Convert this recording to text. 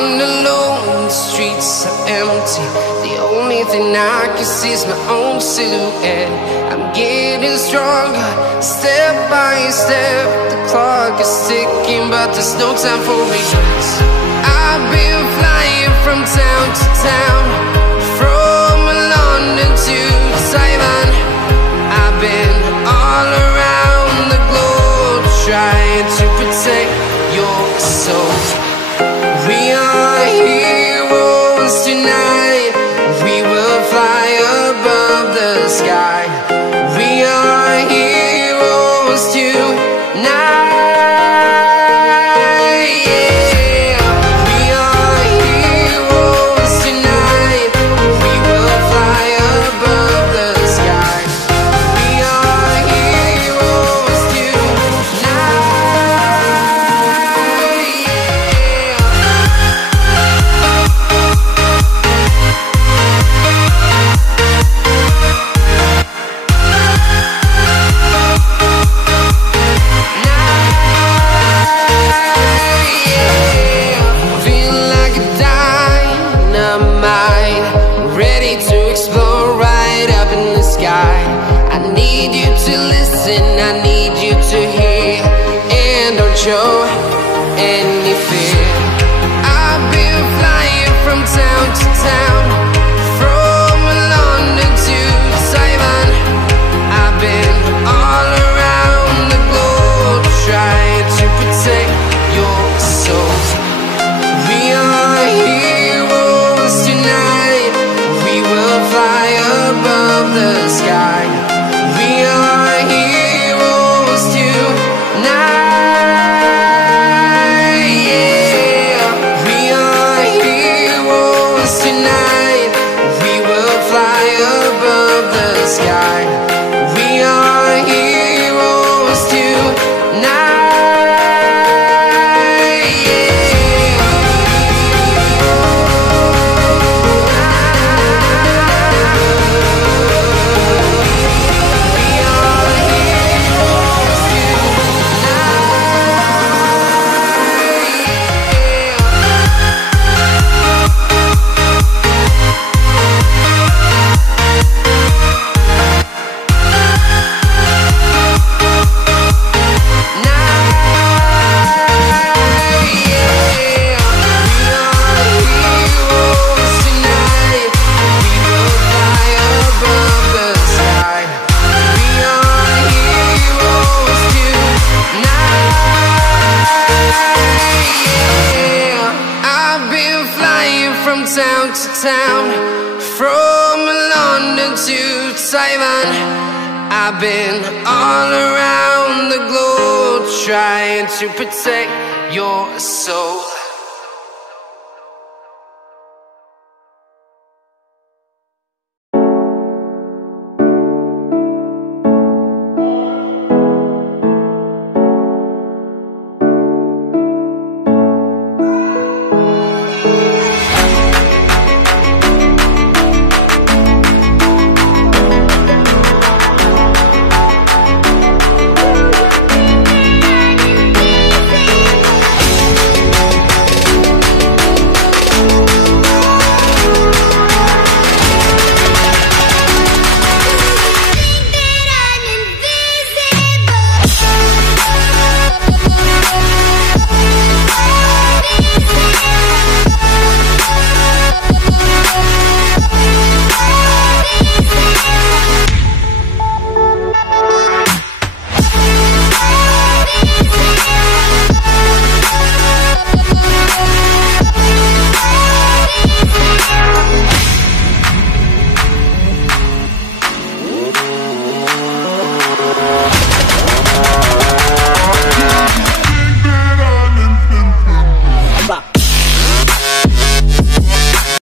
walking alone, the streets are empty. The only thing I can see is my own silhouette. I'm getting stronger, step by step. The clock is ticking, but there's no time for regrets. I've been flying from town to town, from London to Taiwan. I've been all around the globe, trying to protect your soul. We are heroes tonight. We will fly above the sky. We are heroes tonight. Yeah. We are heroes tonight. We will fly above the sky. We are heroes tonight. I need you to listen, I need you to hear, and don't show any fear. I've been flying from town to town, from London to Taiwan. I've been all around the globe, trying to protect your soul. We are heroes tonight. We will fly above the sky. We are heroes tonight. Yeah. We are heroes tonight. We will fly above the sky. We are heroes tonight. From town to town, from London to Taiwan. I've been all around the globe, trying to protect your soul.